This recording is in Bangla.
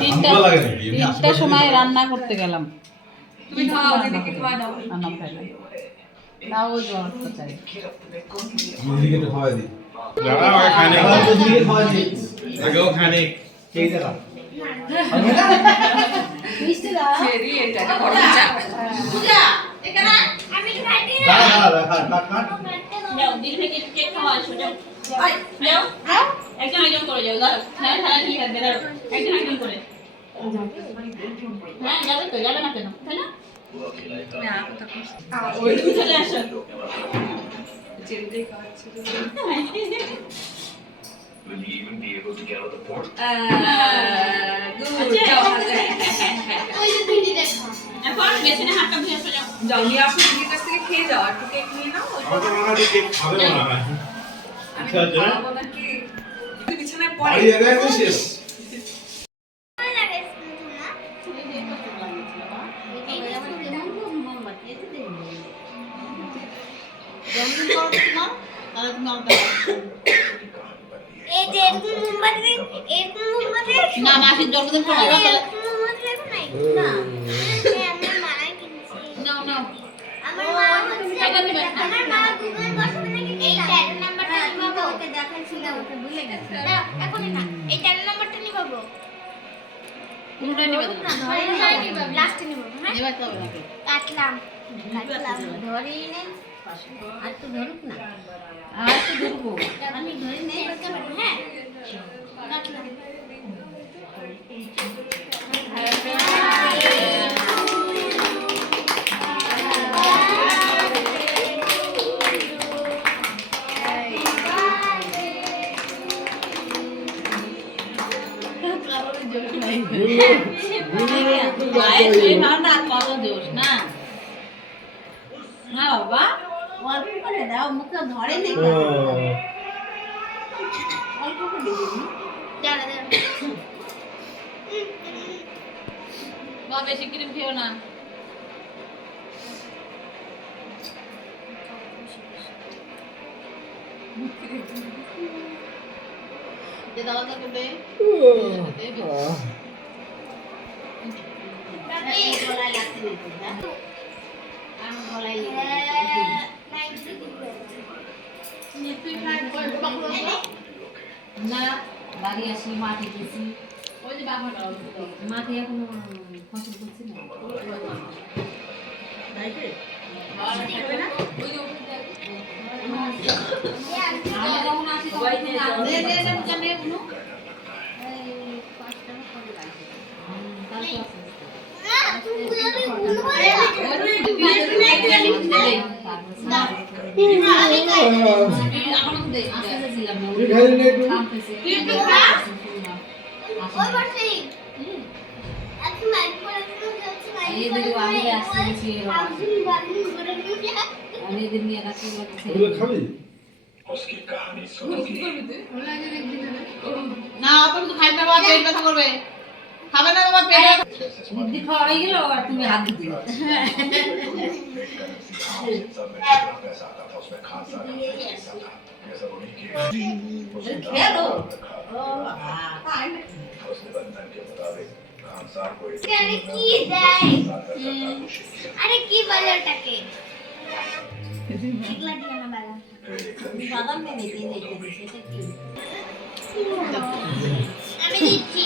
তিনটার সময় রান্না করতে গেলাম। তাও ওই জ্বর চাই। Will you even be able to get out the port? Good. এখন মেশিনে হাতটা ধুয়ে আসো যাও। যাও নিয়ে আসো দিদির কাছ থেকে খেয়ে যাও আর কেক নিয়ে নাও। আমাদের মনে হয় কেক খাবে না। আমি খাবো না কি? তুই বিছানায় পড়ে। আরে এর শেষ। না মাসির জন্মদিন পড়ে গেল না নাও নাও আমার মা আমার মা গুগল বসাবে নাকি এই 13 নাম্বারটা নিবাবো ওকে দেখাইছিল ওকে ভুলে গেছে এখন না এই 13 নাম্বারটা নিবাবো কোনটাই নিবে না ধরে নিবাবো লাস্টে নিবাবো হ্যাঁ নিবা তো না কাটলাম ধরে নে আর তো ধরুক না আর তো ধরবো আমি ধরে নেই হ্যাঁ কাটলাম কত জোশ না না বাবা অল্প করে দাও মুখে ধরে নেই অল্প করে দিবি দাঁড়া দাঁড়া বাবা বেশি ক্রিম খেও না দে দাও তো দে গলায় লাগতে নেই আমার গলায় না বাড়ি আসি মাটি দিয়েছি ওই যে বাবাটা মাটি এখনো ফসল করছি না যখন আসি उसकी कहानी सुनोगी। না তুমি তো খাইতে বাবা পেট ব্যথা করবে খাবে না বাবা পেট বুদ্ধি খাওয়া হয়ে গেল আর তুমি হাত দিতে पैसा आता था उसमें खासा था ऐसा वो नहीं किया খেলো उसने बंधन के मुताबिक खान साहब को আরে কি দেয় আরে কি বলে ওটাকে এগুলা দিয়ে না বালা বাদাম নেই সেটা কি আমি দিচ্ছি